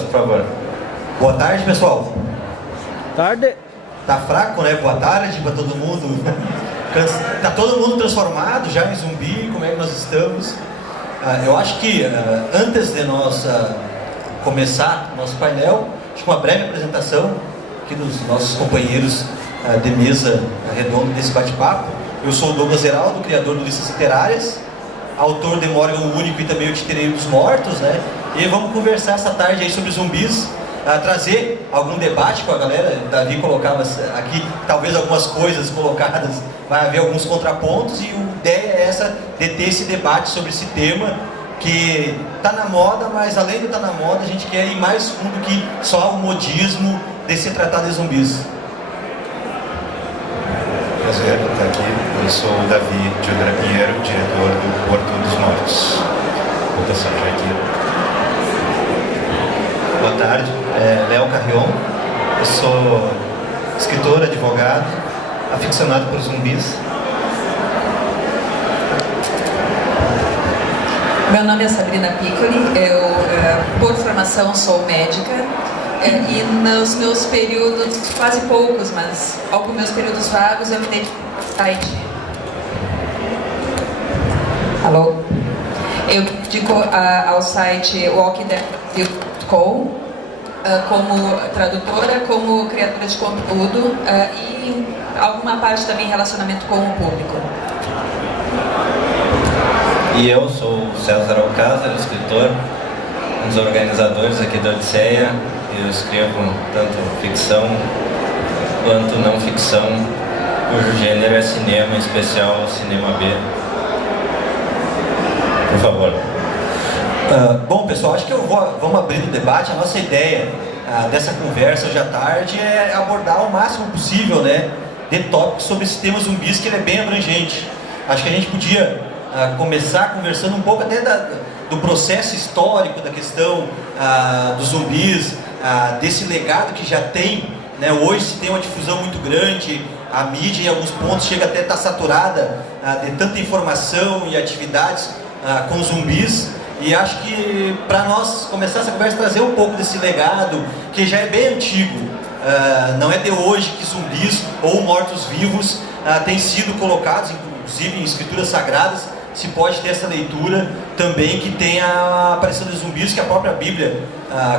Matheus, por favor. Boa tarde, pessoal. Tarde. Tá fraco, né? Boa tarde para todo mundo. Tá todo mundo transformado já em zumbi. Como é que nós estamos? Eu acho que antes de nós começar nosso painel, acho que uma breve apresentação aqui dos nossos companheiros de mesa redonda desse bate-papo. Eu sou o Douglas Heraldo, criador do Listas Literárias, autor de Morgan o Único e também o Titereiro dos Mortos, né? E vamos conversar essa tarde aí sobre zumbis, trazer algum debate com a galera. Davi colocava aqui talvez algumas coisas colocadas, vai haver alguns contrapontos, e a ideia é essa, de ter esse debate sobre esse tema que está na moda, mas além de estar na moda, a gente quer ir mais fundo que só o modismo de se tratar de zumbis. Prazer estar aqui. Eu sou o Davi Diodra Pinheiro, diretor do Porto dos Mortos. Votação já aqui. Boa tarde, Léo Carrion. Eu sou escritor, advogado, aficionado por zumbis. Meu nome é Sabrina Piccoli, eu, por formação, sou médica, e nos meus períodos, quase poucos, mas alguns meus períodos vagos, eu me dedico ao site. Alô? Eu me dedico ao site walkingdead.com como tradutora, como criadora de conteúdo e alguma parte também relacionamento com o público. E eu sou o César Alcázar, escritor, um dos organizadores aqui da Odisseia. Eu escrevo tanto ficção quanto não ficção, cujo gênero é cinema, em especial cinema B. Por favor. Bom, pessoal, acho que vamos abrir o debate. A nossa ideia dessa conversa hoje à tarde é abordar o máximo possível, né, de tópicos sobre esse tema zumbis, que ele é bem abrangente. Acho que a gente podia começar conversando um pouco até do processo histórico da questão dos zumbis, desse legado que já tem, né? Hoje se tem uma difusão muito grande, a mídia em alguns pontos chega até a estar saturada de tanta informação e atividades com zumbis, e acho que para nós começar essa conversa, trazer um pouco desse legado que já é bem antigo. Não é de hoje que zumbis ou mortos-vivos têm sido colocados, inclusive em escrituras sagradas. Se pode ter essa leitura também, que tem a aparição de zumbis, que a própria Bíblia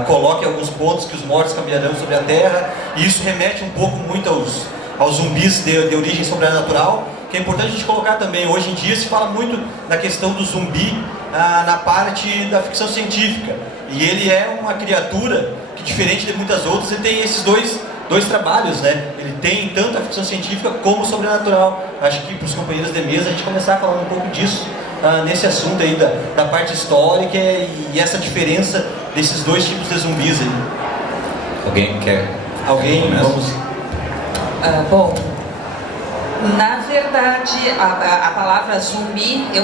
coloca em alguns pontos, que os mortos caminharão sobre a terra, e isso remete um pouco muito aos zumbis de origem sobrenatural, que é importante a gente colocar também. Hoje em dia se fala muito da questão do zumbi na parte da ficção científica, e ele é uma criatura que, diferente de muitas outras, ele tem esses dois trabalhos, né? Ele tem tanto a ficção científica como o sobrenatural. Acho que para os companheiros de mesa a gente começar falando um pouco disso, nesse assunto aí da parte histórica e essa diferença desses dois tipos de zumbis aí. Alguém quer? Vamos. Bom, na verdade, a palavra zumbi, eu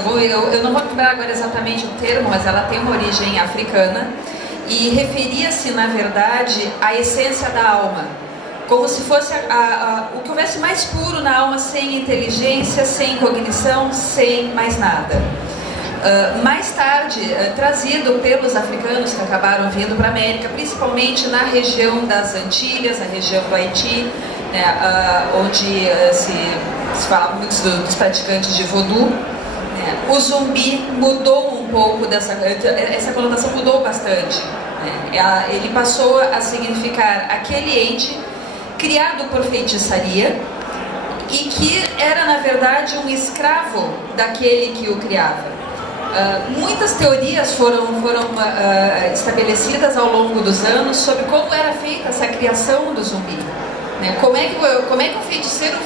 não vou lembrar agora exatamente o termo, mas ela tem uma origem africana e referia-se, na verdade, à essência da alma, como se fosse o que houvesse mais puro na alma, sem inteligência, sem cognição, sem mais nada. Mais tarde, trazido pelos africanos que acabaram vindo para a América, principalmente na região das Antilhas, na região do Haiti, né, onde se falava muito dos praticantes de voodoo, né, o zumbi mudou um pouco essa conotação mudou bastante. Né, ele passou a significar aquele ente criado por feitiçaria e que era, na verdade, um escravo daquele que o criava. Muitas teorias foram estabelecidas ao longo dos anos sobre como era feita essa criação do zumbi. Né? Como é que o feiticeiro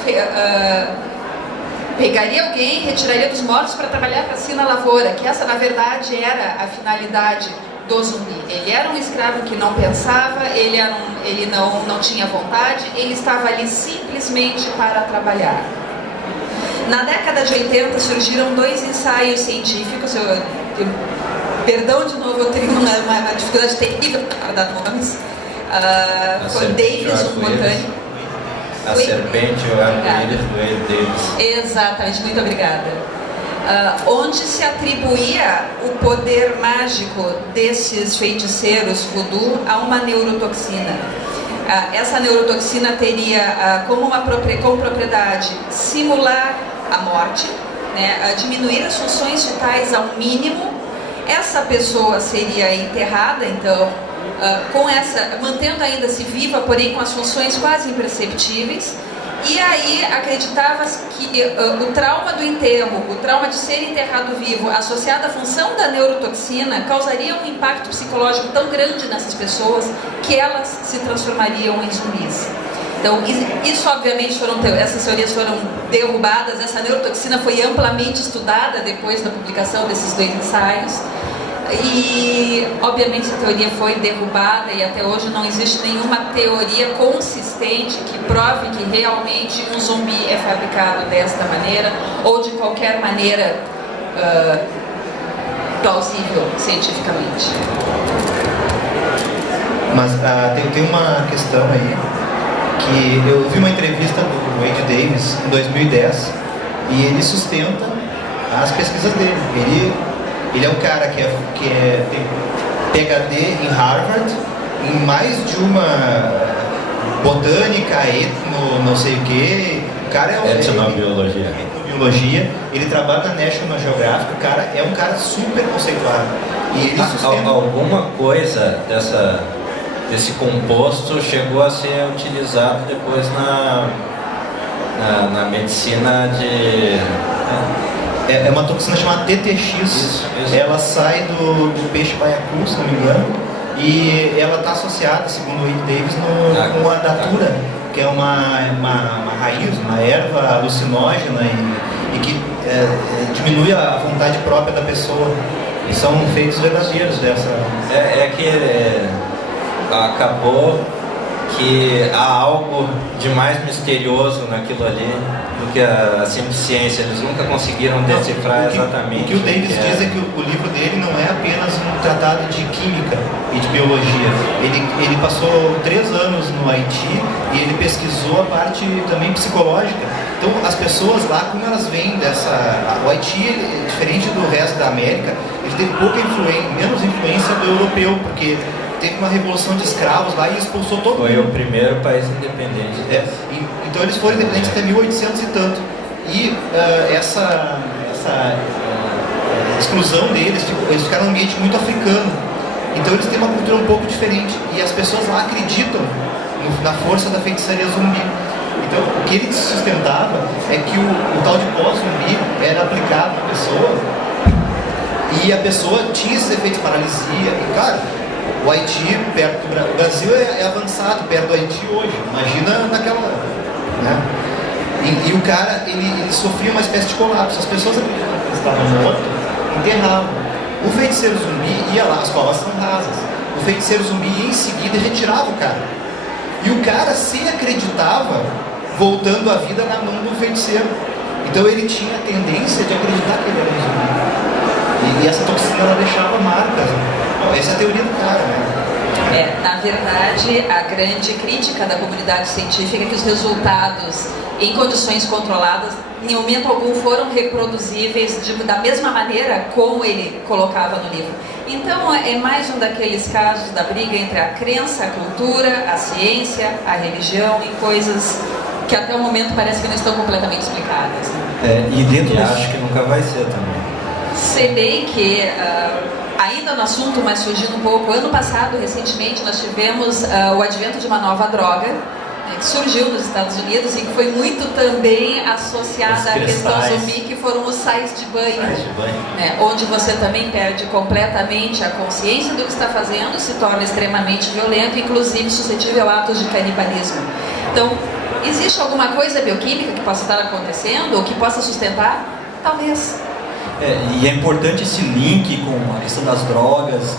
pegaria alguém, retiraria dos mortos para trabalhar para si na lavoura, que essa, na verdade, era a finalidade do zumbi. Ele era um escravo que não pensava, ele não tinha vontade, ele estava ali simplesmente para trabalhar. Na década de 80 surgiram 2 ensaios científicos, perdão de novo, eu tenho uma dificuldade terrível para dar nomes, foi Davis, um botânico. A serpente e o arco-íris do Davis. Exatamente, muito obrigada. onde se atribuía o poder mágico desses feiticeiros voodoo a uma neurotoxina. Essa neurotoxina teria como propriedade simular a morte, né, diminuir as funções vitais ao mínimo. Essa pessoa seria enterrada, então, mantendo ainda-se viva, porém com as funções quase imperceptíveis. E aí acreditava-se que o trauma do enterro, o trauma de ser enterrado vivo, associado à função da neurotoxina, causaria um impacto psicológico tão grande nessas pessoas que elas se transformariam em zumbis. Então, isso obviamente essas teorias foram derrubadas. Essa neurotoxina foi amplamente estudada depois da publicação desses 2 ensaios. E, obviamente, essa teoria foi derrubada e até hoje não existe nenhuma teoria consistente que prove que realmente um zumbi é fabricado desta maneira ou de qualquer maneira plausível cientificamente. Mas tem uma questão aí, que eu vi uma entrevista do Wade Davis em 2010 e ele sustenta as pesquisas dele. Ele é um cara que tem PhD em Harvard, em mais de uma botânica, não sei o que. O cara é etnobiologia. Ele trabalha na National Geographic. O cara é um cara super conceituado. E ele sustenta... Alguma coisa desse composto chegou a ser utilizado depois na medicina de... É uma toxina chamada TTX. Isso. Ela sai do peixe baiacu, se não me engano, e ela está associada, segundo o Wade Davis, com a datura, que é uma raiz, uma erva alucinógena e que diminui a vontade própria da pessoa. E são feitos verdadeiros dessa... acabou que há algo de mais misterioso naquilo ali do que a simples ciência. Eles nunca conseguiram decifrar exatamente. O que o Davis diz é que o livro dele não é apenas um tratado de química e de biologia. Ele passou 3 anos no Haiti e ele pesquisou a parte também psicológica. Então, as pessoas lá, como elas vêm o Haiti, diferente do resto da América, ele teve menos influência do europeu, porque teve uma revolução de escravos lá e expulsou todo mundo. Foi o primeiro país independente. Então eles foram independentes até 1800 e tanto. E essa exclusão deles, eles ficaram num ambiente muito africano. Então eles têm uma cultura um pouco diferente. E as pessoas lá acreditam na força da feitiçaria zumbi. Então o que ele sustentava é que o tal de pós-zumbi era aplicado na pessoa e a pessoa tinha esses efeitos de paralisia. E cara, o Haiti, perto do Brasil, é avançado perto do Haiti hoje. Imagina naquela... né? E o cara, ele sofria uma espécie de colapso. As pessoas acreditavam que estavam mortos, enterravam. O feiticeiro zumbi ia lá, as covas são rasas. O feiticeiro zumbi ia em seguida e retirava o cara. E o cara se acreditava voltando à vida na mão do feiticeiro. Então ele tinha a tendência de acreditar que ele era um zumbi. E essa toxina ela deixava marcas. Bom, essa é a teoria do cara, né? Na verdade, a grande crítica da comunidade científica é que os resultados em condições controladas, em momento algum, foram reproduzíveis da mesma maneira como ele colocava no livro. Então, é mais um daqueles casos da briga entre a crença, a cultura, a ciência, a religião e coisas que até o momento parece que não estão completamente explicadas. E acho que nunca vai ser também. Se bem que... ainda no assunto, mas fugindo um pouco, ano passado, recentemente, nós tivemos o advento de uma nova droga, né, que surgiu nos Estados Unidos e que foi muito também associada à questão zumbi, que foram os sais de banho, né, onde você também perde completamente a consciência do que está fazendo, se torna extremamente violento, inclusive suscetível a atos de canibalismo. Então, existe alguma coisa bioquímica que possa estar acontecendo, ou que possa sustentar? Talvez. E é importante esse link com a questão das drogas,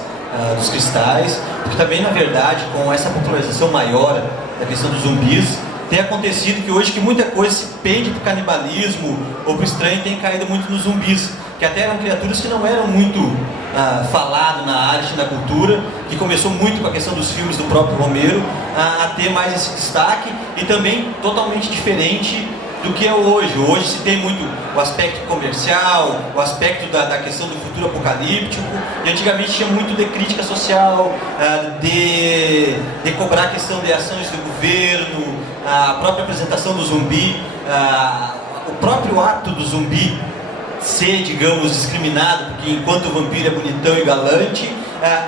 dos cristais, porque também, na verdade, com essa popularização maior da questão dos zumbis, tem acontecido que hoje que muita coisa se pende para o canibalismo ou para o estranho, tem caído muito nos zumbis, que até eram criaturas que não eram muito falado na arte, na cultura, que começou muito com a questão dos filmes do próprio Romero, a ter mais esse destaque, e também totalmente diferente do que é hoje. Hoje se tem muito o aspecto comercial, o aspecto da questão do futuro apocalíptico, e antigamente tinha muito de crítica social, de cobrar a questão de ações do governo, a própria apresentação do zumbi, o próprio ato do zumbi ser, digamos, discriminado, porque enquanto o vampiro é bonitão e galante,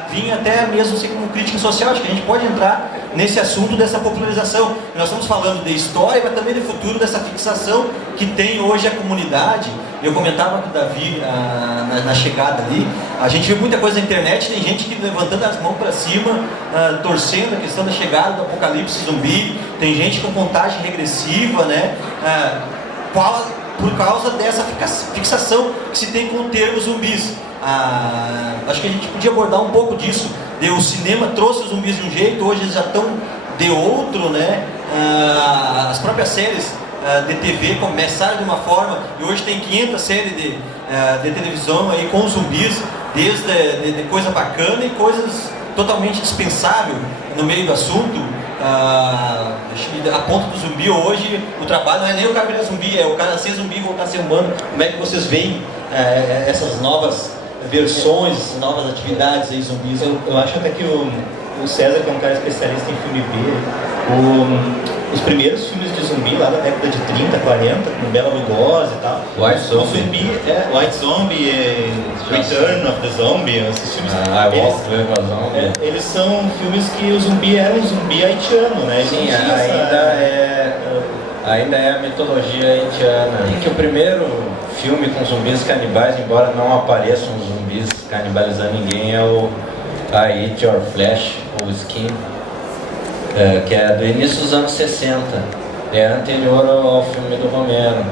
vinha até mesmo assim como crítica social. Acho que a gente pode entrar nesse assunto dessa popularização. Nós estamos falando de história, mas também de futuro, dessa fixação que tem hoje a comunidade. Eu comentava com o Davi na chegada ali, a gente vê muita coisa na internet, tem gente que levantando as mãos para cima, torcendo a questão da chegada do apocalipse zumbi, tem gente com contagem regressiva, né? Por causa dessa fixação que se tem com o termo zumbis. Acho que a gente podia abordar um pouco disso. O cinema trouxe os zumbis de um jeito, hoje eles já estão de outro, né? As próprias séries de TV começaram de uma forma, e hoje tem 500 séries de televisão aí com zumbis, desde de coisa bacana e coisas totalmente dispensáveis no meio do assunto. A ponto do zumbi hoje, o trabalho não é nem o cara virar zumbi, é o cara ser zumbi e voltar a ser humano. Como é que vocês veem essas novas versões, novas atividades aí, zumbis? Eu acho até que o César, que é um cara especialista em filme B, os primeiros filmes de zumbi lá da década de 30, 40, com Bela Lugosi e tal, White Zombie. O zumbi, White Zombie, Return of the Zombie, esses filmes, eles são filmes que o zumbi era um zumbi haitiano, né? Sim, ainda é a mitologia haitiana. E que o primeiro filme com zumbis canibais, embora não apareçam zumbis canibalizando ninguém, é o I Eat Your Flesh, ou Skin, que é do início dos anos 60, é anterior ao filme do Romero.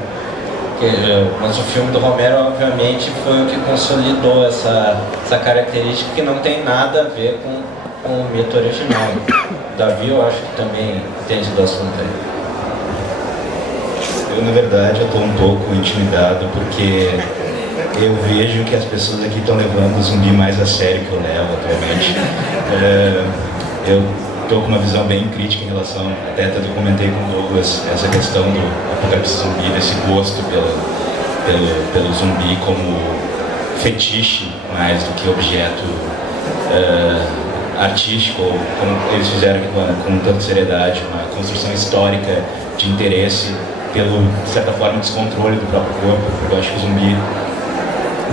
Mas o filme do Romero, obviamente, foi o que consolidou essa característica que não tem nada a ver com o mito original. Davi, eu acho que também entende do assunto aí. Eu, na verdade, estou um pouco intimidado porque eu vejo que as pessoas aqui estão levando o zumbi mais a sério que eu levo atualmente. Eu estou com uma visão bem crítica em relação, até eu comentei com o Douglas, essa questão do apocalipse zumbi, desse gosto pelo zumbi como fetiche mais do que objeto artístico, como eles fizeram com tanta seriedade, uma construção histórica de interesse pelo, de certa forma, descontrole do próprio corpo, porque eu acho que o zumbi,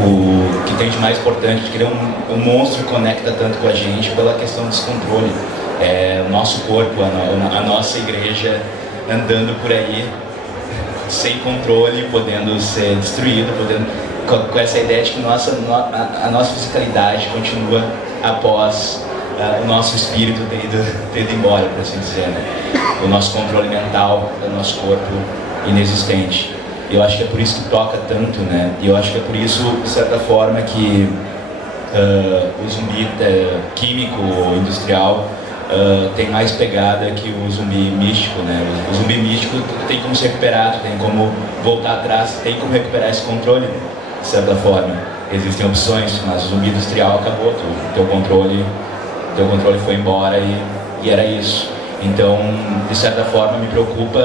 o que tem de mais importante, que ele é um monstro que conecta tanto com a gente pela questão do descontrole. O nosso corpo, a nossa igreja andando por aí sem controle, podendo ser destruída, com essa ideia de que a nossa fisicalidade continua após o nosso espírito ter ido embora, por assim dizer, né? O nosso controle mental do nosso corpo inexistente. E eu acho que é por isso que toca tanto, né? E eu acho que é por isso, de certa forma, que o zumbi químico ou industrial tem mais pegada que o zumbi místico, né? O zumbi místico tem como se recuperar, tem como voltar atrás, tem como recuperar esse controle, de certa forma. Existem opções, mas o zumbi industrial acabou, teu controle foi embora e era isso. Então, de certa forma, me preocupa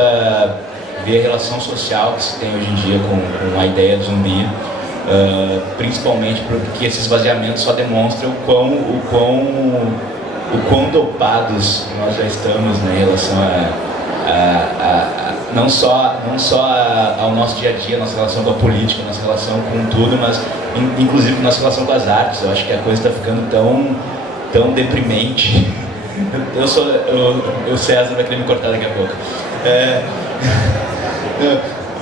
ver a relação social que se tem hoje em dia com a ideia do zumbi, principalmente porque esse esvaziamento só demonstra o quão dopados nós já estamos, né, em relação não só ao nosso dia a dia, nossa relação com a política, nossa relação com tudo, mas inclusive nossa relação com as artes. Eu acho que a coisa está ficando tão deprimente. O César vai querer me cortar daqui a pouco.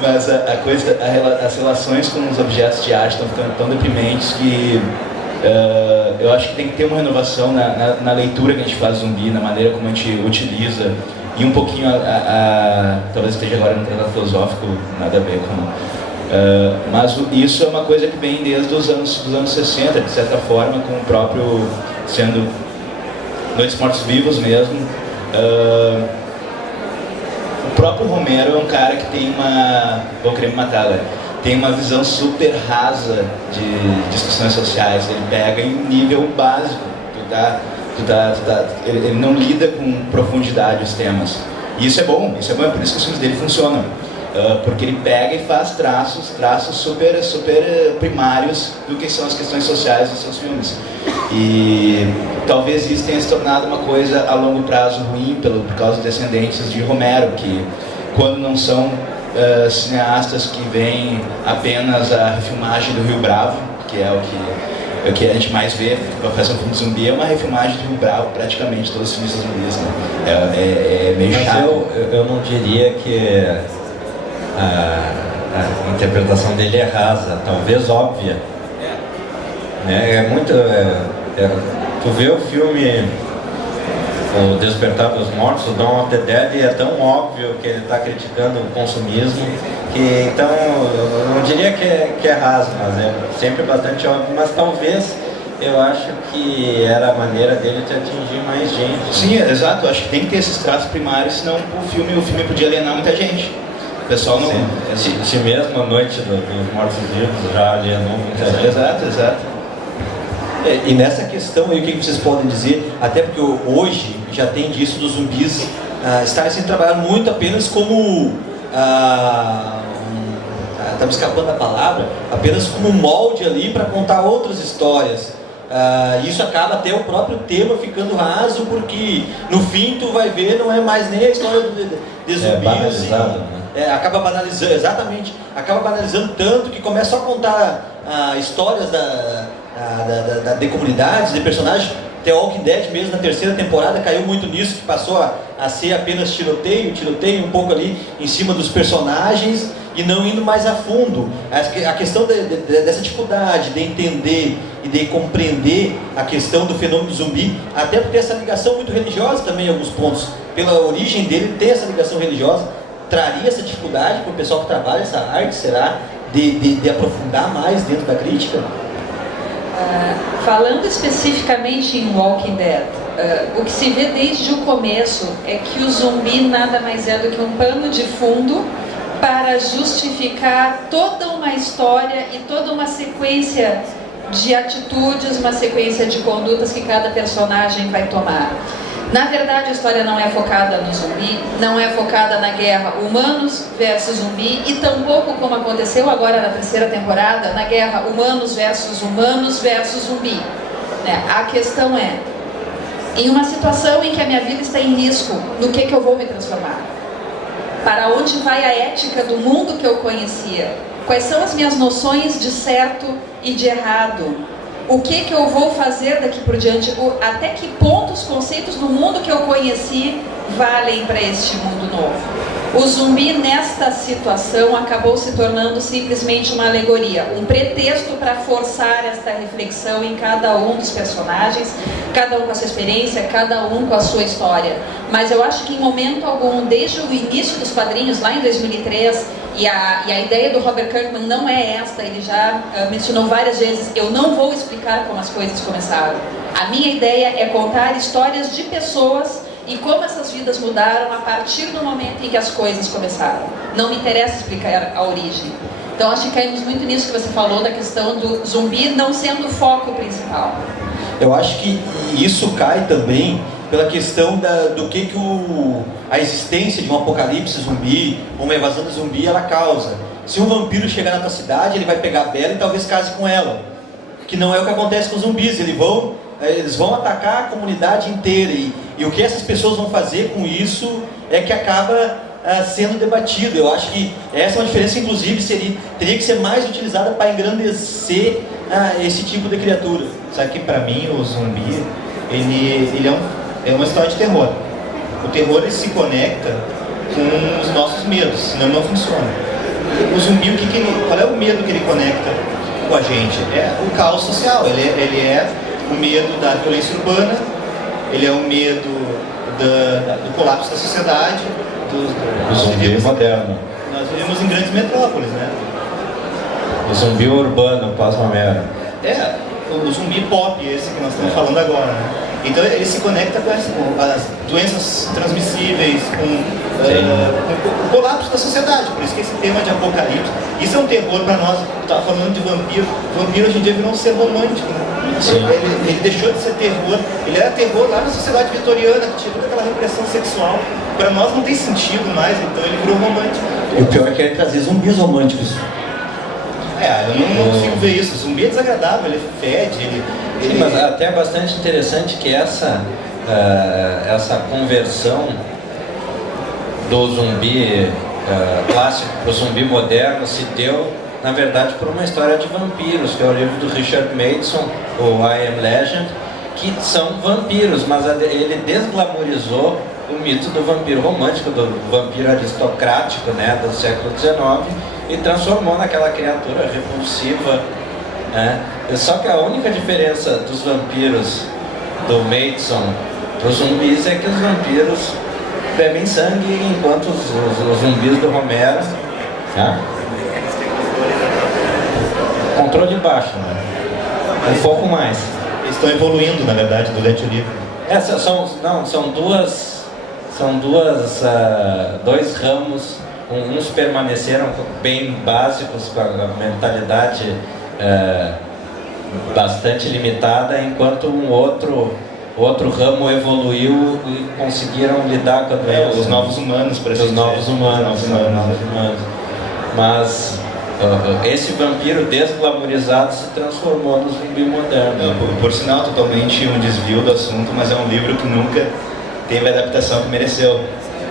Mas as relações com os objetos de arte estão ficando tão deprimentes que eu acho que tem que ter uma renovação na leitura que a gente faz zumbi, na maneira como a gente utiliza, e um pouquinho talvez esteja agora no tratado filosófico, nada a ver com... mas isso é uma coisa que vem desde os anos 60, de certa forma, com o próprio, sendo Noites Mortos-Vivos mesmo. O próprio Romero é um cara que tem vão querer me matar, né? Tem uma visão super rasa de discussões sociais. Ele pega em nível básico. Ele não lida com profundidade os temas. E isso é bom, é por isso que os filmes dele funcionam. porque ele pega e faz traços super primários do que são as questões sociais dos seus filmes. E talvez isso tenha se tornado uma coisa a longo prazo ruim por causa dos descendentes de Romero, que quando não são cineastas que veem apenas a refilmagem do Rio Bravo, que é o que a gente mais vê para fazer um filme de zumbi, é uma refilmagem do Rio Bravo, praticamente todos os filmes de zumbis, né? É meio chato. Eu não diria que a interpretação dele é rasa, talvez óbvia. É muito... tu vê o filme O Despertar dos Mortos, o Dawn of the Dead, e é tão óbvio que ele está criticando o consumismo, que então eu não diria que é raso, mas é sempre bastante óbvio, mas talvez eu acho que era a maneira dele de atingir mais gente. Sim, exato, eu acho que tem que ter esses traços primários, senão o filme podia alienar muita gente. O pessoal não... Se mesmo a Noite dos Mortos-Vivos já alienou muita gente. Exato. E nessa questão aí, o que vocês podem dizer, até porque hoje já tem disso dos zumbis estarem sendo trabalhados muito apenas como, está me escapando a palavra, apenas como molde ali para contar outras histórias. Isso acaba até o próprio tema ficando raso, porque no fim tu vai ver, não é mais nem a história de zumbis. Banalizado, né? Acaba banalizando, exatamente, acaba banalizando tanto que começa só a contar histórias de comunidades, de personagens. The Walking Dead mesmo na terceira temporada caiu muito nisso, que passou a ser apenas tiroteio um pouco ali em cima dos personagens e não indo mais a fundo. A questão dessa dificuldade de entender e de compreender a questão do fenômeno do zumbi, até porque essa ligação muito religiosa também em alguns pontos, pela origem dele tem essa ligação religiosa, traria essa dificuldade para o pessoal que trabalha essa arte, será, de aprofundar mais dentro da crítica? Falando especificamente em Walking Dead, o que se vê desde o começo é que o zumbi nada mais é do que um pano de fundo para justificar toda uma história e toda uma sequência de atitudes, uma sequência de condutas que cada personagem vai tomar. Na verdade, a história não é focada no zumbi, não é focada na guerra humanos versus zumbi, e tampouco, como aconteceu agora na terceira temporada, na guerra humanos versus zumbi. A questão é, em uma situação em que a minha vida está em risco, no que eu vou me transformar? Para onde vai a ética do mundo que eu conhecia? Quais são as minhas noções de certo e de errado? O que eu vou fazer daqui por diante? Até que ponto os conceitos do mundo que eu conheci valem para este mundo novo? O zumbi, nesta situação, acabou se tornando simplesmente uma alegoria, um pretexto para forçar esta reflexão em cada um dos personagens, cada um com a sua experiência, cada um com a sua história. Mas eu acho que em momento algum, desde o início dos quadrinhos, lá em 2003, e a ideia do Robert Kirkman não é esta, ele já mencionou várias vezes, eu não vou explicar como as coisas começaram. A minha ideia é contar histórias de pessoas e como essas vidas mudaram a partir do momento em que as coisas começaram. Não me interessa explicar a origem. Então acho que caímos muito nisso que você falou, da questão do zumbi não sendo o foco principal. Eu acho que isso cai também pela questão do que a existência de um apocalipse zumbi, ou uma invasão do zumbi, ela causa. Se um vampiro chegar na tua cidade, ele vai pegar a Bella e talvez case com ela. Que não é o que acontece com os zumbis, eles vão atacar a comunidade inteira. E o que essas pessoas vão fazer com isso é que acaba sendo debatido. Eu acho que essa é uma diferença, inclusive, teria que ser mais utilizada para engrandecer esse tipo de criatura. Sabe que para mim o zumbi, ele é uma história de terror. O terror ele se conecta com os nossos medos, senão não funciona. O zumbi, qual é o medo que ele conecta com a gente? É o caos social, ele é o medo da violência urbana, ele é o medo do colapso da sociedade. O zumbi moderno. Nós vivemos em grandes metrópoles, né? O zumbi urbano, pasma mera. O zumbi pop, esse que nós estamos falando agora, né? Então ele se conecta com as doenças transmissíveis, com o colapso da sociedade. Por isso que esse tema de apocalipse, isso é um terror para nós. Estava falando de vampiro. Vampiro hoje em dia virou um ser romântico. Ele deixou de ser terror. Ele era terror lá na sociedade vitoriana, que tinha toda aquela repressão sexual. Para nós não tem sentido mais, então ele virou romântico. E o pior é que ele trazer zumbis românticos. Eu não consigo ver isso. O zumbi é desagradável, ele fede, Sim, mas até é bastante interessante que essa conversão do zumbi clássico para o zumbi moderno se deu, na verdade, por uma história de vampiros, que é o livro do Richard Matheson, o I Am Legend, que são vampiros, mas ele desglamorizou o mito do vampiro romântico, do vampiro aristocrático, né, do século XIX, e transformou naquela criatura repulsiva, né? Só que a única diferença dos vampiros do Matheson para os zumbis é que os vampiros bebem sangue, enquanto os zumbis do Romero, né? Controle baixo, né? Um pouco mais. Eles estão evoluindo, na verdade, durante o livro. São dois ramos. Uns permaneceram bem básicos, com a mentalidade bastante limitada, enquanto um outro ramo evoluiu e conseguiram lidar com a doença. Os novos humanos, por exemplo. Os novos humanos. Mas esse vampiro desglamorizado se transformou no zumbi moderno. Por sinal, totalmente um desvio do assunto, mas é um livro que nunca teve a adaptação que mereceu,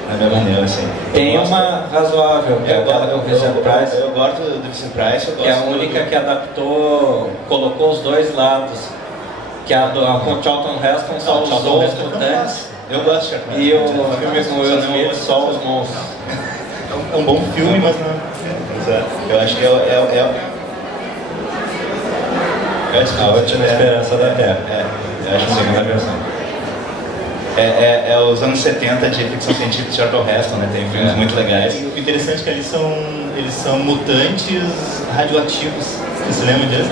na minha opinião, assim. Tem uma razoável, que é aquela com o Vincent Price. Eu gosto do Vincent Price, que é a única que adaptou, colocou os dois lados. Que a com o Charlton Heston só usou os mutantes. Eu gosto de Charlton Heston. E o filme com o Will Smith só os monstros. É um bom filme, mas não. Eu acho que é a Última Esperança da Terra. Eu acho que é a segunda versão. É os anos 70 de ficção científica de Charlton Heston, né? Tem filmes muito legais. E o interessante é que eles são mutantes radioativos. Você se lembra disso?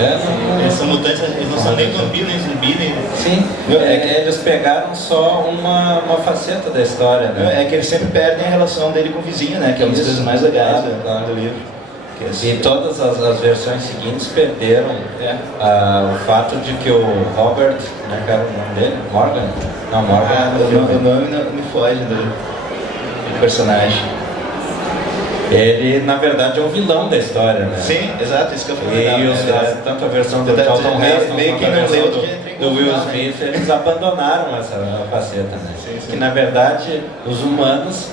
Eles são mutantes, eles não são nem vampiro, nem zumbi, nem... Sim, eles pegaram só uma faceta da história, né? É que eles sempre perdem a relação dele com o vizinho, né? Que é uma das coisas mais legais do livro. E todas as versões seguintes perderam o fato de que o Robert, né, cara, o nome dele? Morgan? Não, Morgan. O nome não me foge do personagem. Ele, na verdade, é o vilão da história, né? Sim, exato, isso que eu falei. Tanto a versão do Charlton Heston quanto a versão do Will Smith, eles abandonaram essa faceta, né? Sim. Que, na verdade, os humanos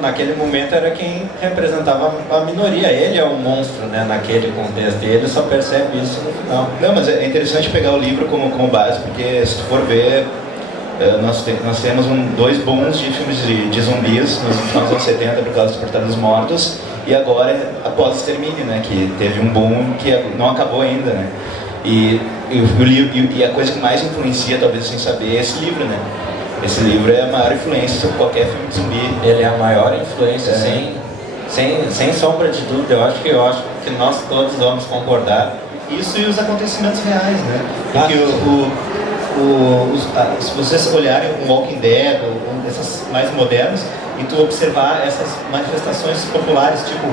naquele momento era quem representava a minoria. Ele é um monstro, né, naquele contexto, e ele só percebe isso no final. Não, mas é interessante pegar o livro como base, porque se tu for ver, nós temos dois bons de filmes de zumbis nos anos 70 por causa dos Portados Mortos, e agora após o Extermínio, né, que teve um boom que não acabou ainda, né? E a coisa que mais influencia, talvez sem saber, é esse livro, né? Esse livro é a maior influência sobre qualquer filme de zumbi. Ele é a maior influência, sem sombra de dúvida. Eu acho que nós todos vamos concordar. Isso e os acontecimentos reais, né? Porque se vocês olharem o Walking Dead, essas mais modernos, e tu observar essas manifestações populares, tipo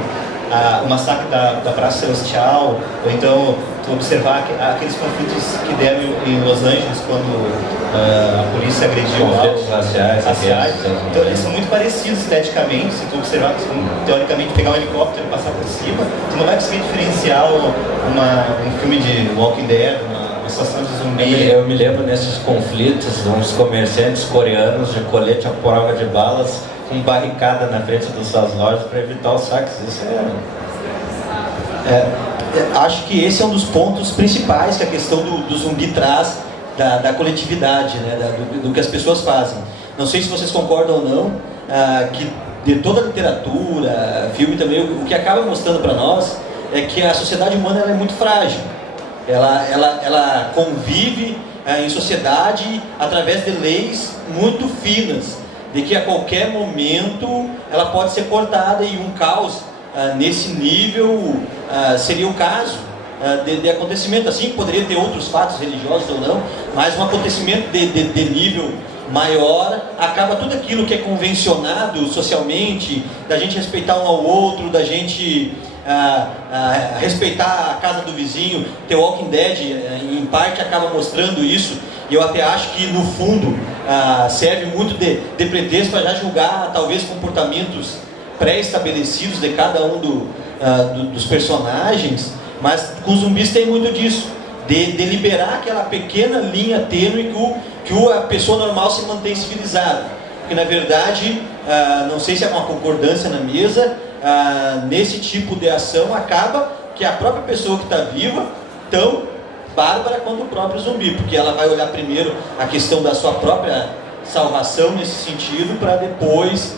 o massacre da Praça Celestial, ou então tu observar aqueles conflitos que deram em Los Angeles quando a polícia agrediu conflitos raciais. Então eles são muito parecidos esteticamente. Se tu observar, teoricamente, pegar um helicóptero e passar por cima, tu não vai conseguir diferenciar um filme de Walking Dead, uma situação de zumbi. Eu me lembro nesses conflitos, uns comerciantes coreanos de colete à prova de balas com barricada na frente das suas lojas para evitar os saques. Isso acho que esse é um dos pontos principais que a questão do zumbi traz da coletividade, né, do que as pessoas fazem. Não sei se vocês concordam ou não, que de toda a literatura, filme também, o que acaba mostrando para nós é que a sociedade humana ela é muito frágil. Ela convive em sociedade através de leis muito finas, de que a qualquer momento ela pode ser cortada, e um caos nesse nível seria o caso de acontecimento, assim, poderia ter outros fatos religiosos ou não, mas um acontecimento de nível maior, acaba tudo aquilo que é convencionado socialmente, da gente respeitar um ao outro, da gente respeitar a casa do vizinho. The Walking Dead, em parte, acaba mostrando isso, e eu até acho que, no fundo, serve muito de pretexto para já julgar, talvez, comportamentos pré-estabelecidos de cada um dos personagens, mas com zumbis tem muito disso, de liberar aquela pequena linha tênue que a pessoa normal se mantém civilizada. Porque, na verdade, não sei se é uma concordância na mesa, nesse tipo de ação acaba que a própria pessoa que está viva, tão bárbara quanto o próprio zumbi, porque ela vai olhar primeiro a questão da sua própria salvação nesse sentido, para depois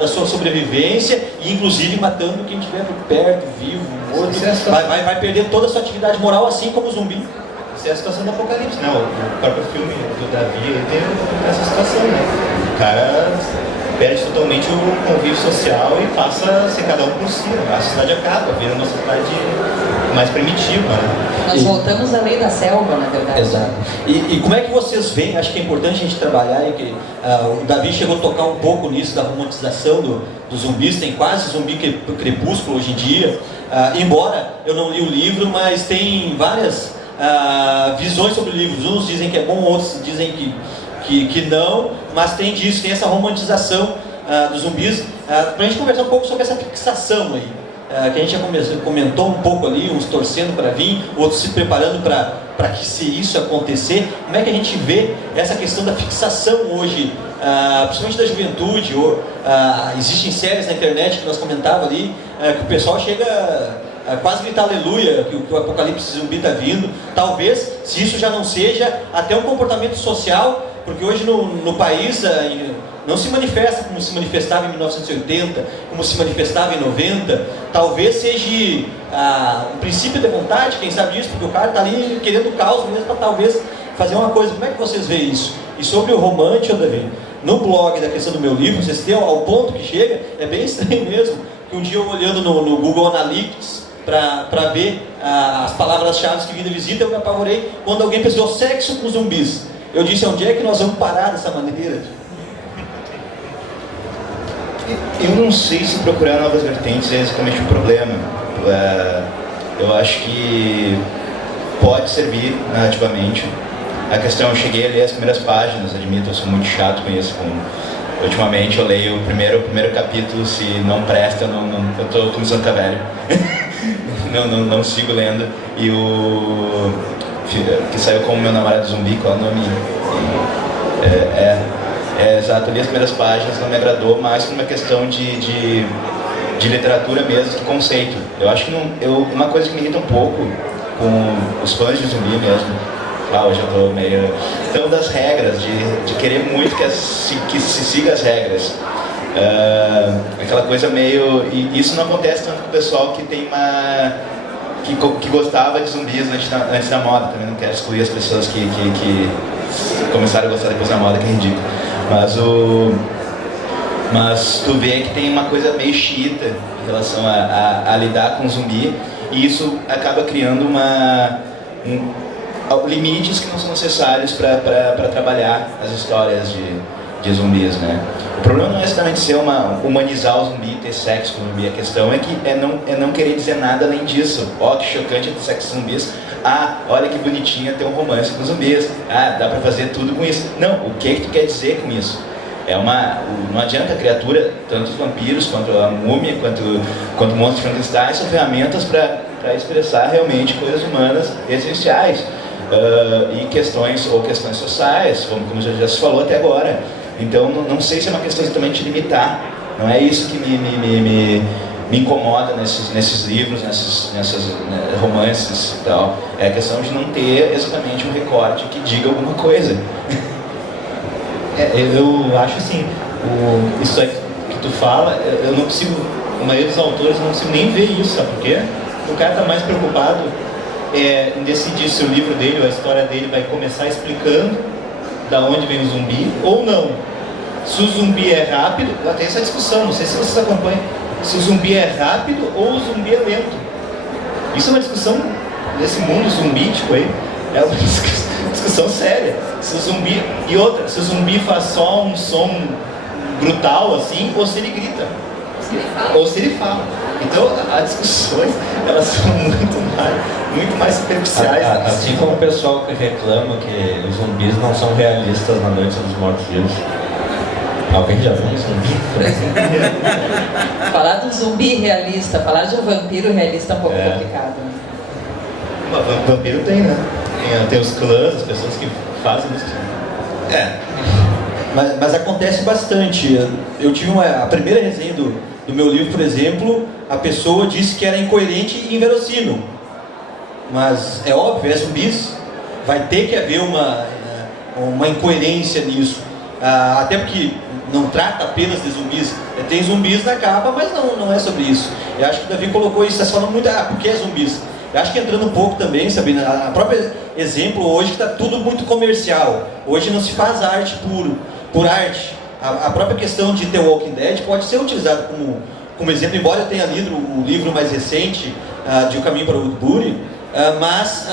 da sua sobrevivência, e inclusive matando quem estiver por perto, vivo, morto. Vai perder toda a sua atividade moral, assim como o zumbi. Isso é a situação do Apocalipse, né? O próprio filme do Davi, ele tem essa situação, né? O cara perde totalmente o convívio social e passa a ser cada um por si, né? A sociedade acaba, vira uma sociedade mais primitiva, né? Nós voltamos à lei da selva, na verdade. Exato. E como é que vocês veem, acho que é importante a gente trabalhar, e que o Davi chegou a tocar um pouco nisso, da romantização dos zumbis, tem quase zumbi crepúsculo hoje em dia, embora eu não li o livro, mas tem várias visões sobre livros. Uns dizem que é bom, outros dizem que não, mas tem disso, tem essa romantização dos zumbis. Para a gente conversar um pouco sobre essa fixação aí, que a gente já comentou um pouco ali, uns torcendo para vir, outros se preparando para que se isso acontecer. Como é que a gente vê essa questão da fixação hoje, principalmente da juventude? Existem séries na internet que nós comentávamos ali, que o pessoal chega quase gritar aleluia, que o apocalipse zumbi está vindo. Talvez, se isso já não seja até um comportamento social, porque hoje no país não se manifesta como se manifestava em 1980, como se manifestava em 90. Talvez seja um princípio de vontade, quem sabe disso, porque o cara está ali querendo o caos mesmo para talvez fazer uma coisa. Como é que vocês veem isso? E sobre o romântico, Davi, no blog da questão do meu livro, vocês têm ao ponto que chega, é bem estranho mesmo, que um dia eu olhando no Google Analytics para ver as palavras-chave que vinha de visita, eu me apavorei quando alguém pesquisou sexo com zumbis. Eu disse, onde é que nós vamos parar dessa maneira? Eu não sei se procurar novas vertentes é exatamente o problema. Eu acho que pode servir narrativamente. A questão, eu cheguei a ler as primeiras páginas, admito, eu sou muito chato com isso. Ultimamente eu leio o primeiro capítulo, se não presta, eu estou começando a ficar velho. não sigo lendo. E o que saiu como Meu Namorado Zumbi, qual é o nome? Exato, eu li as primeiras páginas, não me agradou, mais por uma questão de literatura mesmo, de conceito. Eu acho que uma coisa que me irrita um pouco com os fãs de zumbi mesmo, eu já estou meio... Então, das regras, de querer muito que se siga as regras. Aquela coisa meio... E isso não acontece tanto com o pessoal que tem que gostava de zumbis antes da moda. Também não quero excluir as pessoas que começaram a gostar depois da moda, que é ridículo. Mas tu vê que tem uma coisa meio xiita em relação a lidar com zumbi, e isso acaba criando limites que não são necessários para trabalhar as histórias de zumbis, né? O problema não é exatamente humanizar o zumbi, ter sexo com o zumbi. A questão é não querer dizer nada além disso. Que chocante ter sexo com zumbis. Olha que bonitinho ter um romance com zumbis. Dá pra fazer tudo com isso. Não, o que tu quer dizer com isso? Não adianta a criatura, tanto os vampiros, quanto a múmia, quanto o monstro de Frankenstein, são ferramentas para expressar realmente coisas humanas essenciais. E questões sociais, como já se falou até agora. Então, não sei se é uma questão exatamente de limitar. Não é isso que me incomoda nesses livros, nesses romances e tal. É a questão de não ter exatamente um recorte que diga alguma coisa. Eu acho assim, isso aí que tu fala, eu não consigo, a maioria dos autores eu não consigo nem ver isso, sabe por quê? O cara está mais preocupado em decidir se o livro dele ou a história dele vai começar explicando da onde vem o zumbi ou não. Se o zumbi é rápido, tem essa discussão, não sei se vocês acompanham, se o zumbi é rápido ou o zumbi é lento. Isso é uma discussão nesse mundo zumbítico aí, é uma discussão séria. Se o zumbi, e outra, se o zumbi faz só um som brutal assim, ou se ele grita. Ou se ele fala. Então as discussões, elas são muito mais superficiais. Assim como o pessoal que reclama que os zumbis não são realistas na Noite dos Mortos-Vivos. Alguém já viu um zumbi, por exemplo? Falar de um zumbi realista, falar de um vampiro realista é um pouco complicado. Mas vampiro tem, né? Tem os clãs, as pessoas que fazem isso. Mas acontece bastante. Eu tive a primeira resenha do meu livro, por exemplo, a pessoa disse que era incoerente e inverossímil. Mas é óbvio, é zumbis, vai ter que haver uma incoerência nisso. Até porque não trata apenas de zumbis. Tem zumbis na capa, mas não é sobre isso. Eu acho que o Davi colocou isso, está falando muito, porque é zumbis. Eu acho que entrando um pouco também, Sabina, a própria exemplo hoje está tudo muito comercial. Hoje não se faz arte por arte. A própria questão de The Walking Dead pode ser utilizada como exemplo, embora eu tenha lido o livro mais recente, de O Caminho para o Woodbury, mas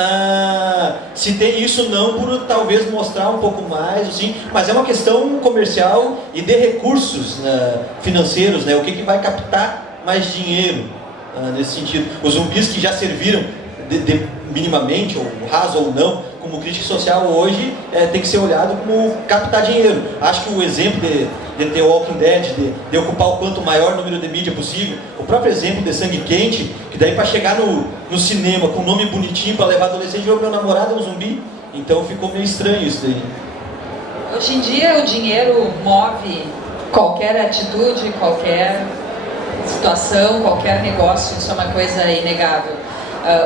se tem isso não por talvez mostrar um pouco mais, assim, mas é uma questão comercial e de recursos financeiros, né? O que vai captar mais dinheiro nesse sentido. Os zumbis que já serviram minimamente, ou raso ou não, como crítica social hoje, tem que ser olhado como captar dinheiro. Acho que o exemplo de The Walking Dead, de ocupar o quanto maior número de mídia possível, o próprio exemplo de Sangue Quente, que daí para chegar no cinema com um nome bonitinho para levar adolescente, meu namorado é um zumbi, então ficou meio estranho isso daí. Hoje em dia o dinheiro move qualquer atitude, qualquer situação, qualquer negócio, isso é uma coisa inegável.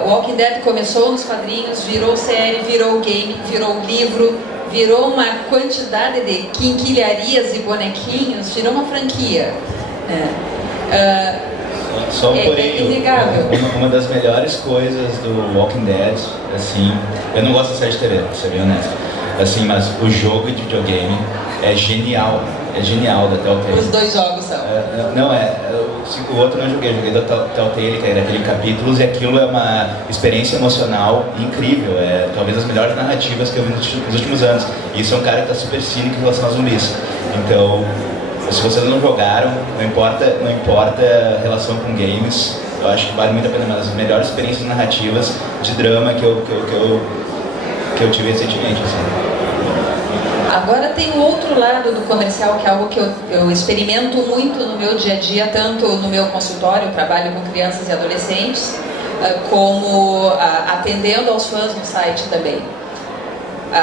O Walking Dead começou nos quadrinhos, virou série, virou game, virou livro, virou uma quantidade de quinquilharias e bonequinhos, virou uma franquia. Só um porém, é inegável. Uma das melhores coisas do Walking Dead, assim, eu não gosto da série de TV, pra ser bem honesto, assim, mas o jogo de videogame é genial da Telltale. Os dois jogos são. O outro não joguei da Telltale, que é daquele capítulos, e aquilo é uma experiência emocional incrível, é talvez as melhores narrativas que eu vi nos últimos anos. E isso é um cara que está super cínico em relação aos zumbis. Então, se vocês não jogaram, não importa a relação com games, eu acho que vale muito a pena, mas as melhores experiências narrativas de drama que eu tive recentemente, assim. Agora tem o outro lado do comercial, que é algo que eu experimento muito no meu dia a dia, tanto no meu consultório, eu trabalho com crianças e adolescentes, como atendendo aos fãs no site também.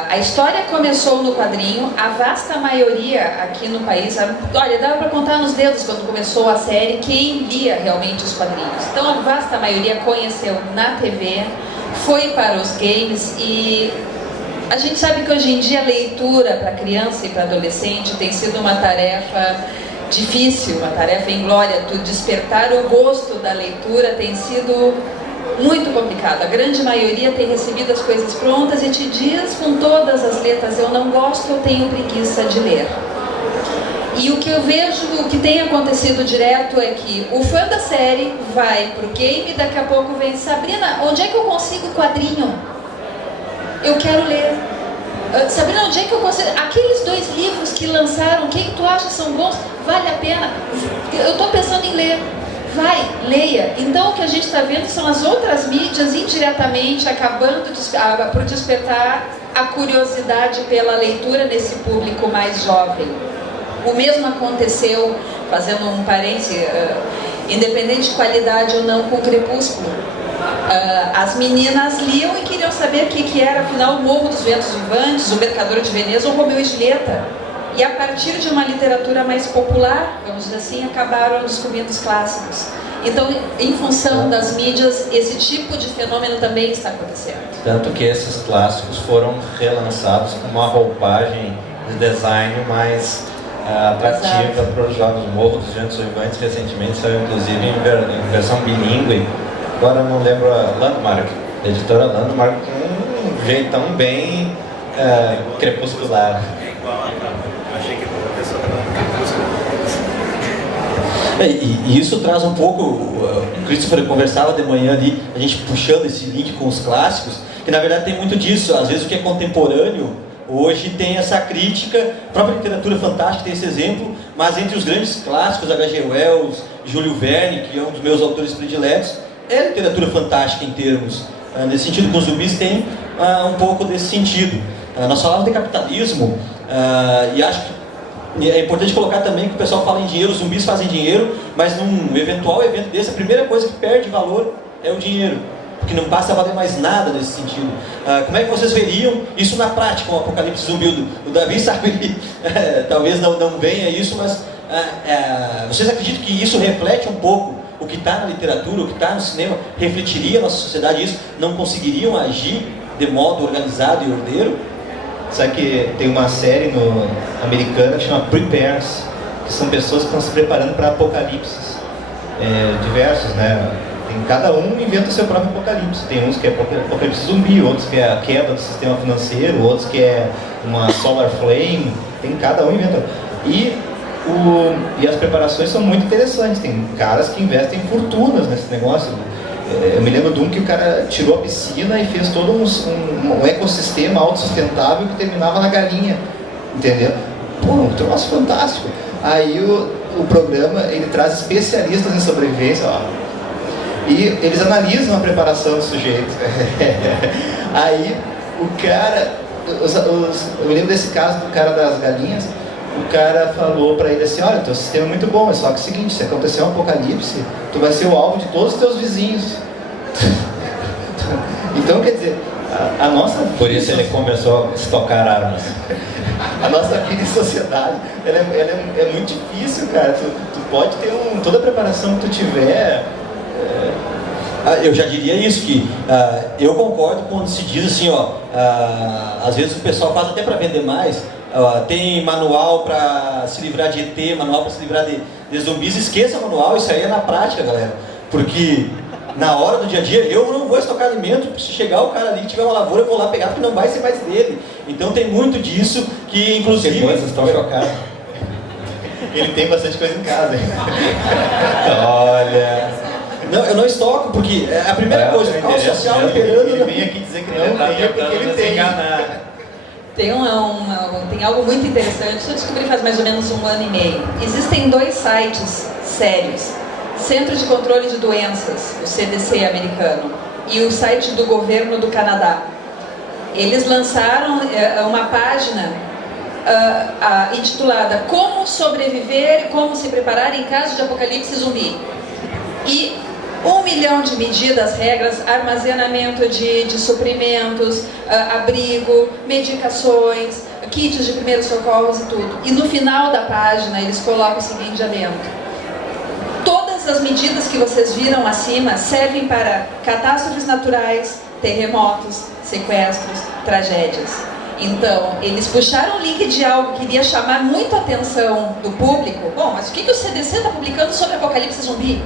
A história começou no quadrinho, a vasta maioria aqui no país, olha, dava para contar nos dedos quando começou a série quem lia realmente os quadrinhos. Então a vasta maioria conheceu na TV, foi para os games e a gente sabe que hoje em dia a leitura para criança e para adolescente tem sido uma tarefa difícil, uma tarefa inglória. Tu despertar o gosto da leitura tem sido muito complicado. A grande maioria tem recebido as coisas prontas e te diz com todas as letras: eu não gosto, eu tenho preguiça de ler. E o que eu vejo, o que tem acontecido direto é que o fã da série vai pro game e daqui a pouco vem: Sabrina, onde é que eu consigo o quadrinho? Eu quero ler. Sabrina, onde é que eu consigo? Aqueles 2 livros que lançaram, quem tu acha são bons? Vale a pena? Eu estou pensando em ler. Vai, leia. Então o que a gente está vendo são as outras mídias indiretamente acabando por despertar a curiosidade pela leitura nesse público mais jovem. O mesmo aconteceu, fazendo um parênteses, independente de qualidade ou não, com o Crepúsculo. As meninas liam e queriam saber o que era, afinal, o Morro dos Ventos Vivantes, o Mercador de Veneza ou Romeu e Julieta. E a partir de uma literatura mais popular, vamos dizer assim, acabaram descobrindo os clássicos. Então, em função das mídias, esse tipo de fenômeno também está acontecendo. Tanto que esses clássicos foram relançados com uma roupagem de design mais atrativa para os jogos. Morro dos Ventos Vivantes recentemente saiu inclusive em versão bilíngue. Agora não lembro, a Landmark, a editora Landmark, com um jeitão bem crepuscular. É igual a própria. Achei que a pessoa estava no crepúsculo. E isso traz um pouco, o Christopher conversava de manhã ali, a gente puxando esse link com os clássicos, que na verdade tem muito disso. Às vezes o que é contemporâneo hoje tem essa crítica, a própria literatura fantástica tem esse exemplo, mas entre os grandes clássicos, H.G. Wells, Júlio Verne, que é um dos meus autores prediletos, é literatura fantástica em termos. Nesse sentido, com os zumbis tem um pouco desse sentido. Nós falávamos de capitalismo, e acho que é importante colocar também que o pessoal fala em dinheiro, os zumbis fazem dinheiro, mas num eventual evento desse, a primeira coisa que perde valor é o dinheiro, porque não passa a valer mais nada nesse sentido. Como é que vocês veriam isso na prática, um apocalipse zumbi? O Davi sabe que talvez não venha isso, mas vocês acreditam que isso reflete um pouco o que está na literatura, o que está no cinema? Refletiria a nossa sociedade isso? Não conseguiriam agir de modo organizado e ordeiro? Sabe que tem uma série americana que chama Prepares, que são pessoas que estão se preparando para apocalipses diversos, né? Cada um inventa o seu próprio apocalipse. Tem uns que é apocalipse zumbi, outros que é a queda do sistema financeiro, outros que é uma solar flame. Tem cada um inventa. E as preparações são muito interessantes. Tem caras que investem fortunas nesse negócio. Eu me lembro de um que o cara tirou a piscina e fez todo um ecossistema autossustentável que terminava na galinha, entendeu? Pô, um troço fantástico. Aí o programa, ele traz especialistas em sobrevivência, ó, e eles analisam a preparação do sujeito. Aí o cara, eu lembro desse caso do cara das galinhas. O cara falou pra ele assim: olha, teu sistema é muito bom, é só que é o seguinte, se acontecer um apocalipse, tu vai ser o alvo de todos os teus vizinhos. Então, quer dizer, a nossa vida... Por isso ele começou a estocar armas. A nossa vida em sociedade, ela é muito difícil, cara. Tu pode ter toda a preparação que tu tiver... Eu já diria isso, que eu concordo quando se diz assim, às vezes o pessoal faz até para vender mais. Tem manual para se livrar de ET, manual para se livrar de zumbis. Esqueça o manual, isso aí é na prática, galera. Porque na hora do dia a dia eu não vou estocar alimento. Se chegar o cara ali que tiver uma lavoura, eu vou lá pegar, porque não vai ser mais dele. Então tem muito disso que, inclusive... Vocês estão chocados. Ele tem bastante coisa em casa. Olha... Não, eu não estoco, porque a primeira coisa, o caos social operando... Ele vem aqui dizer que não tem, porque ele tem. Tem algo muito interessante, isso eu descobri faz mais ou menos 1 ano e meio. Existem 2 sites sérios: Centro de Controle de Doenças, o CDC americano, e o site do governo do Canadá. Eles lançaram uma página intitulada Como Sobreviver, Como Se Preparar em Caso de Apocalipse Zumbi. E 1 milhão de medidas, regras, armazenamento de suprimentos, abrigo, medicações, kits de primeiros socorros e tudo. E no final da página eles colocam o seguinte adendo: todas as medidas que vocês viram acima servem para catástrofes naturais, terremotos, sequestros, tragédias. Então, eles puxaram o link de algo que iria chamar muito a atenção do público. Bom, mas o que o CDC está publicando sobre apocalipse zumbi?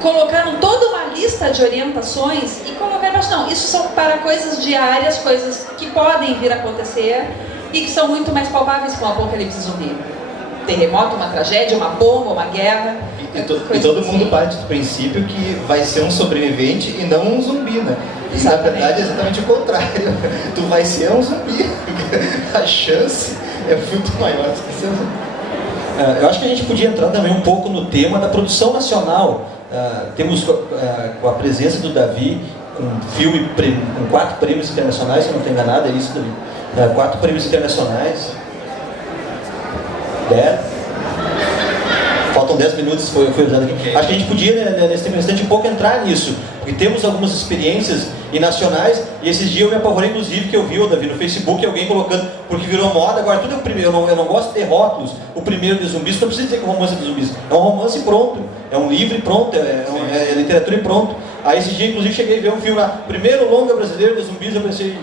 Colocaram toda uma lista de orientações e colocaram, não, isso são para coisas diárias, coisas que podem vir a acontecer e que são muito mais palpáveis com o apocalipse zumbi. Terremoto, uma tragédia, uma bomba, uma guerra. E todo mundo parte do princípio que vai ser um sobrevivente e não um zumbi, né? E na verdade é exatamente o contrário. Tu vai ser um zumbi. A chance é muito maior de ser um zumbi. Eu acho que a gente podia entrar também um pouco no tema da produção nacional. Temos com a presença do Davi um filme com 4 prêmios internacionais, se eu não estou enganado, é isso, Davi? 4 prêmios internacionais. 10. Faltam 10 minutos, foi usado aqui. Acho que a gente podia, nesse tempo restante, um pouco entrar nisso, porque temos algumas experiências nacionais, e esses dias eu me apavorei, inclusive, que eu vi, Davi, no Facebook, alguém colocando, porque virou moda, agora tudo é o primeiro, eu não gosto de ter rótulos, o primeiro de zumbis, não precisa dizer que é um romance de zumbis, é um romance pronto, é um livro pronto, é literatura e pronto. Aí esse dia, inclusive, cheguei a ver um filme lá, primeiro longa brasileiro de zumbis, eu pensei...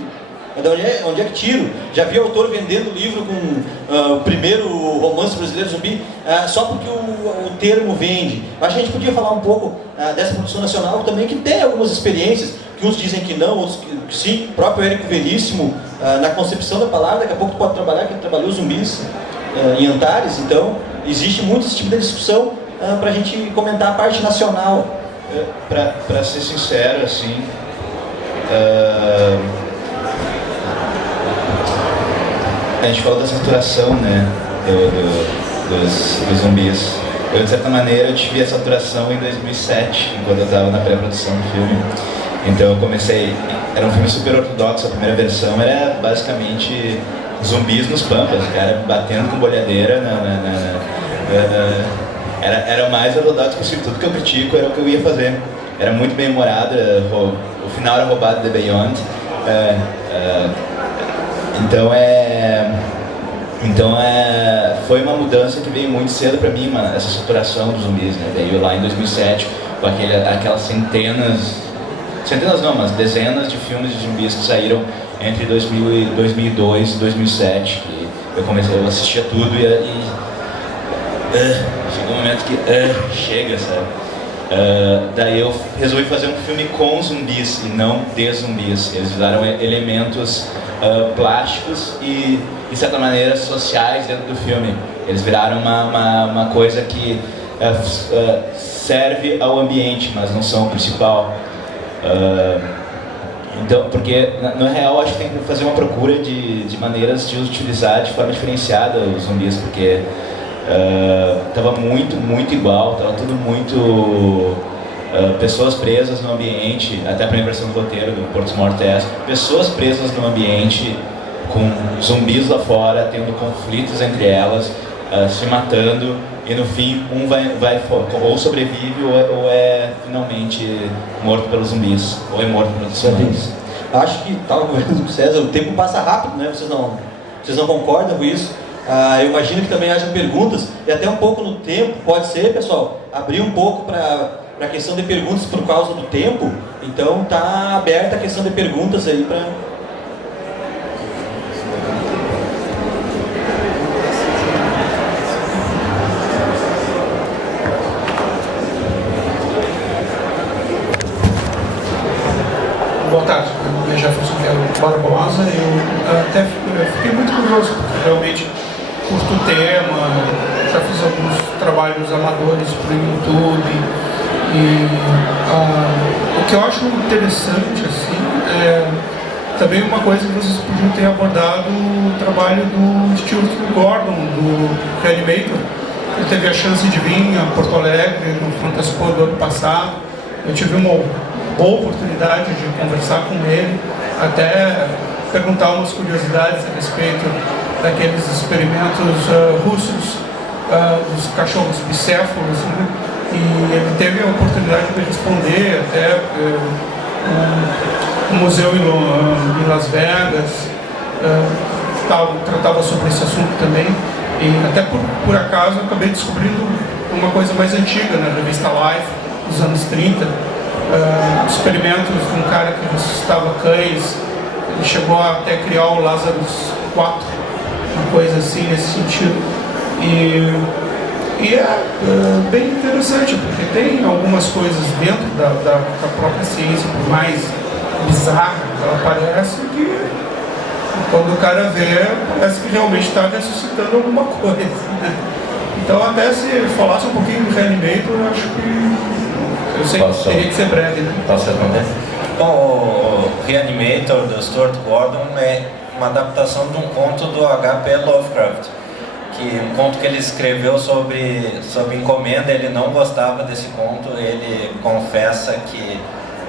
Onde é que tiro? Já vi autor vendendo livro com o primeiro romance brasileiro zumbi, só porque o termo vende. Acho que a gente podia falar um pouco dessa produção nacional também, que tem algumas experiências, que uns dizem que não, outros que sim. O próprio Érico Veríssimo, na concepção da palavra, daqui a pouco tu pode trabalhar, que ele trabalhou zumbis em Antares. Então, existe muito esse tipo de discussão. para a gente comentar a parte nacional. Para ser sincero, assim, a gente falou da saturação, né, dos zumbis. Eu, de certa maneira, tive a saturação em 2007, enquanto eu estava na pré-produção do filme. Então eu comecei, era um filme super ortodoxo, a primeira versão era basicamente zumbis nos pampas, cara batendo com bolhadeira era o mais ortodoxo possível. Tudo que eu critico era o que eu ia fazer. Era muito bem humorado, o final era roubado de Beyond. Então foi uma mudança que veio muito cedo pra mim, essa saturação dos zumbis, né? Veio lá em 2007 com aquelas dezenas de filmes de zumbis que saíram entre 2002 e 2007. E eu assistia tudo e chegou um momento que chega, sabe? Daí eu resolvi fazer um filme com zumbis e não de zumbis. Eles usaram elementos plásticos e, de certa maneira, sociais dentro do filme. Eles viraram uma coisa que serve ao ambiente, mas não são o principal. Então, porque na real acho que tem que fazer uma procura de maneiras de utilizar de forma diferenciada os zumbis, porque tava muito igual, tava tudo muito pessoas presas no ambiente, até a primeira versão do roteiro do Portos Mortes, pessoas presas no ambiente com zumbis lá fora, tendo conflitos entre elas, se matando, e no fim um vai ou sobrevive ou é finalmente morto pelos zumbis, ou é morto pelos zumbis. Acho que, estava conversando com o César, o tempo passa rápido, né? Vocês não concordam com isso? Eu imagino que também haja perguntas, e até um pouco no tempo, pode ser, pessoal, abrir um pouco para a questão de perguntas por causa do tempo. Então está aberta a questão de perguntas aí para... Boa tarde, eu já fiz o Barbosa. Eu até fiquei muito curioso, porque realmente curto o tema, já fiz alguns trabalhos amadores para o YouTube. E o que eu acho interessante assim, é também uma coisa que vocês podiam ter abordado o trabalho do Stuart Gordon, do Reanimator. Ele teve a chance de vir a Porto Alegre no Fantasco do ano passado. Eu tive uma boa oportunidade de conversar com ele, até perguntar umas curiosidades a respeito daqueles experimentos russos, dos cachorros bicéfalos, né? E ele teve a oportunidade de responder até um museu em Las Vegas, tratava sobre esse assunto também, e até por acaso eu acabei descobrindo uma coisa mais antiga na revista Life, dos anos 30, experimentos de um cara que ressuscitava cães. Ele chegou a até criar o Lazarus 4, uma coisa assim nesse sentido. E é bem interessante, porque tem algumas coisas dentro da própria ciência, por mais bizarra que ela parece, que quando o cara vê, parece que realmente está ressuscitando alguma coisa, né? Então, até se falasse um pouquinho do Reanimator, eu acho que... Eu sei que teria que ser breve, né? Posso responder? Bom, o Reanimator, do Stuart Gordon, é uma adaptação de um conto do H.P. Lovecraft, um conto que ele escreveu sobre encomenda. Ele não gostava desse conto, ele confessa que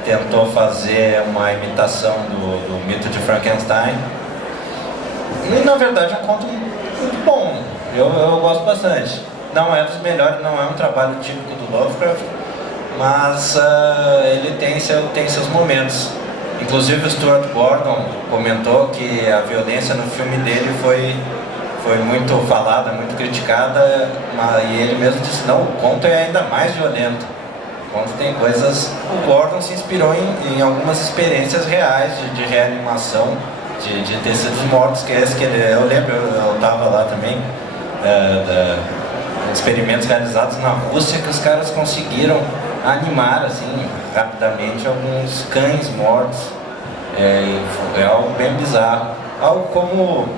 tentou fazer uma imitação do mito de Frankenstein, e na verdade é um conto muito bom, eu gosto bastante. Não é dos melhores, não é um trabalho típico do Lovecraft, mas ele tem seus momentos. Inclusive o Stuart Gordon comentou que a violência no filme dele foi muito falada, muito criticada, e ele mesmo disse, não, o conto é ainda mais violento. O conto tem coisas... O Gordon se inspirou em algumas experiências reais de reanimação de tecidos mortos, que é esse que eu lembro, eu estava lá também, experimentos realizados na Rússia, que os caras conseguiram animar assim rapidamente alguns cães mortos. É algo bem bizarro, algo como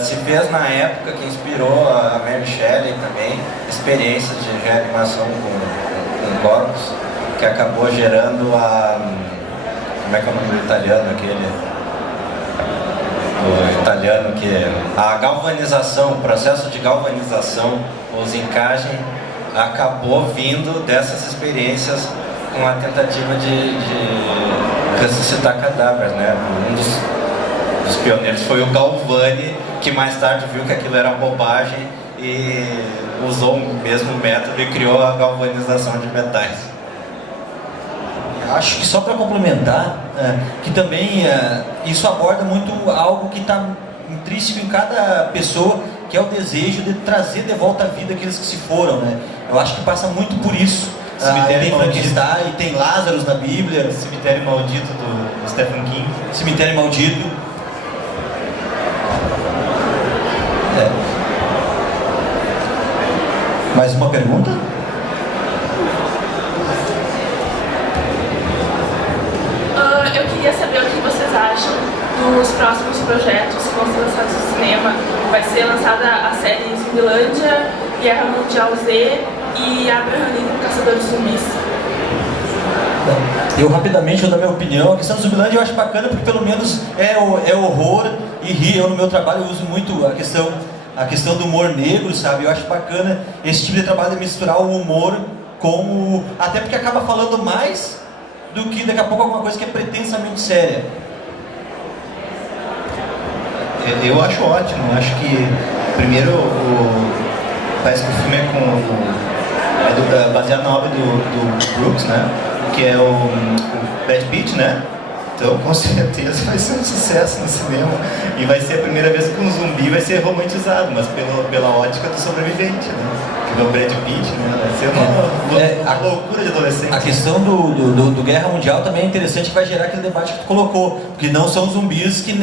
se fez na época, que inspirou a Mary Shelley também, esse experiência de reanimação com corpos que acabou gerando como é que é o nome do italiano aquele? O italiano que a galvanização, o processo de galvanização, os encaixes, acabou vindo dessas experiências com a tentativa de ressuscitar cadáveres, né? Um dos pioneiros foi o Galvani, que mais tarde viu que aquilo era bobagem e usou o mesmo método e criou a galvanização de metais. Acho que só para complementar, que também isso aborda muito algo que está intrínseco em cada pessoa, que é o desejo de trazer de volta à vida aqueles que se foram, né? Eu acho que passa muito por isso. Tem Frankenstein, tem Lázaro na Bíblia. Cemitério Maldito do Stephen King. Cemitério Maldito. Mais uma pergunta? Eu queria saber o que vocês acham dos próximos projetos que vão ser lançados no cinema. Vai ser lançada a série Zumbilândia, Guerra Mundial Z e Abraham Lincoln, Caçador de Zumbis. Eu rapidamente vou dar minha opinião. A questão do Zumbilândia eu acho bacana porque pelo menos é horror e rir. Eu no meu trabalho eu uso muito a questão do humor negro, sabe? Eu acho bacana esse tipo de trabalho de misturar o humor com até porque acaba falando mais do que daqui a pouco alguma coisa que é pretensamente séria. Eu acho ótimo. Eu acho que primeiro parece que o filme é baseado na obra do Brooks, né? Que é o Brad Pitt, né? Então, com certeza vai ser um sucesso no cinema e vai ser a primeira vez que um zumbi vai ser romantizado, mas pela ótica do sobrevivente, né? Que é o Brad Pitt, né? Vai ser uma loucura de adolescente. A questão do Guerra Mundial também é interessante, que vai gerar aquele debate que tu colocou, porque não são zumbis que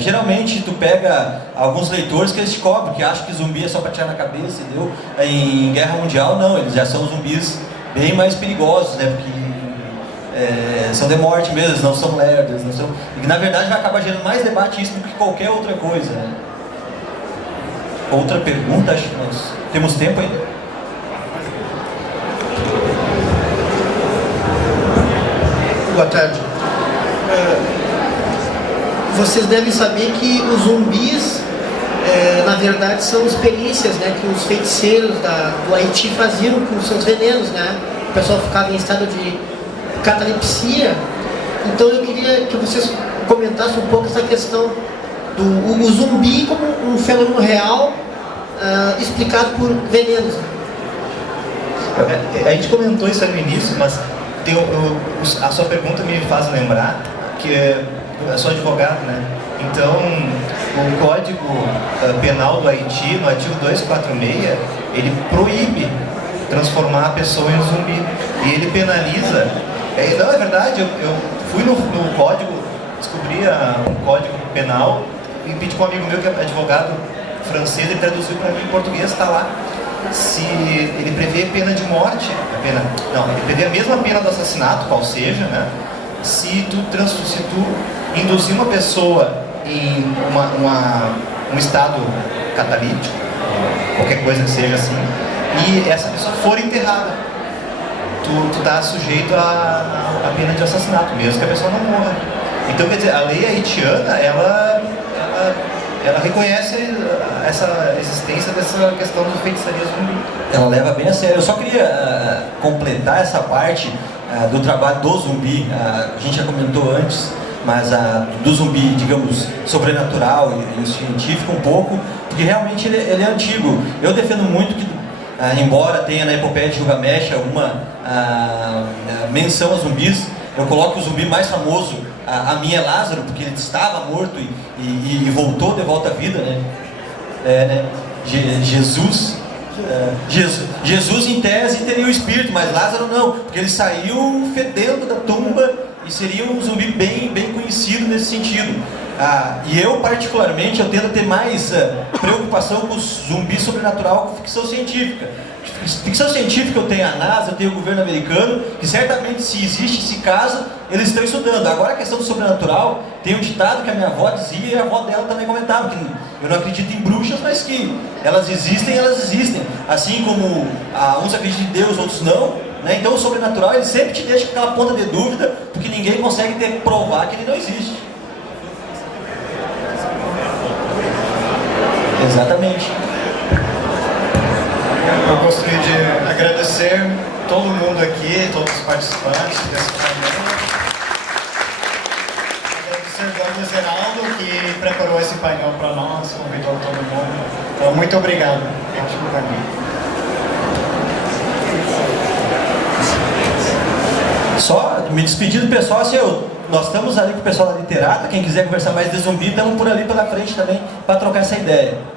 geralmente tu pega alguns leitores que eles descobrem, que acham que zumbi é só pra tirar na cabeça, entendeu? Em Guerra Mundial não, eles já são zumbis bem mais perigosos, né? Porque são de morte mesmo, eles não são lerdos, e que na verdade vai acabar gerando mais debate isso do que qualquer outra coisa, né? Outra pergunta, acho que nós temos tempo ainda. Boa tarde. Vocês devem saber que os zumbis, na verdade, são experiências, né, que os feiticeiros do Haiti faziam com seus venenos, né? O pessoal ficava em estado de catalepsia. Então eu queria que vocês comentassem um pouco essa questão do zumbi como um fenômeno real, explicado por venenos. A gente comentou isso no início, mas a sua pergunta me faz lembrar que eu sou advogado, né? Então, o Código Penal do Haiti, no artigo 246, ele proíbe transformar a pessoa em zumbi. E ele penaliza. Não, é verdade, eu fui no código, descobri um código penal e pedi para um amigo meu que é advogado francês, ele traduziu para mim em português, está lá. Se ele prevê pena de morte, ele prevê a mesma pena do assassinato, qual seja, né? Se tu induzir uma pessoa em um estado catalítico, qualquer coisa que seja assim, e essa pessoa for enterrada, tu tá sujeito à pena de assassinato, mesmo que a pessoa não morra. Então, quer dizer, a lei haitiana, ela reconhece essa existência dessa questão do feitiçaria zumbi. Ela leva bem a sério. Eu só queria completar essa parte do trabalho do zumbi. A gente já comentou antes, mas do zumbi, digamos, sobrenatural e científico um pouco, porque realmente ele é antigo. Eu defendo muito que, embora tenha na epopeia de Gilgamesh alguma menção a zumbis, eu coloco o zumbi mais famoso, a minha é Lázaro, porque ele estava morto e voltou de volta à vida, né? Jesus em tese teria o espírito, mas Lázaro não, porque ele saiu fedendo da tumba e seria um zumbi bem conhecido nesse sentido. E eu, particularmente, eu tendo a ter mais preocupação com zumbi sobrenatural que ficção científica. Ficção científica eu tenho a NASA, eu tenho o governo americano, que certamente se existe esse caso, eles estão estudando. Agora a questão do sobrenatural, tem um ditado que a minha avó dizia e a avó dela também comentava, que eu não acredito em bruxas, mas que elas existem. Assim como uns acreditam em Deus, outros não, né? Então o sobrenatural ele sempre te deixa com aquela ponta de dúvida, porque ninguém consegue provar que ele não existe. Exatamente. Eu gostaria de agradecer todo mundo aqui, todos os participantes desse painel. Agradecer ao Dr. Zeraldo que preparou esse painel para nós, convidou todo mundo. Então, muito obrigado. Ótimo painel. Só me despedir do pessoal, assim, nós estamos ali com o pessoal da Literata, quem quiser conversar mais de zumbi, estamos por ali pela frente também para trocar essa ideia.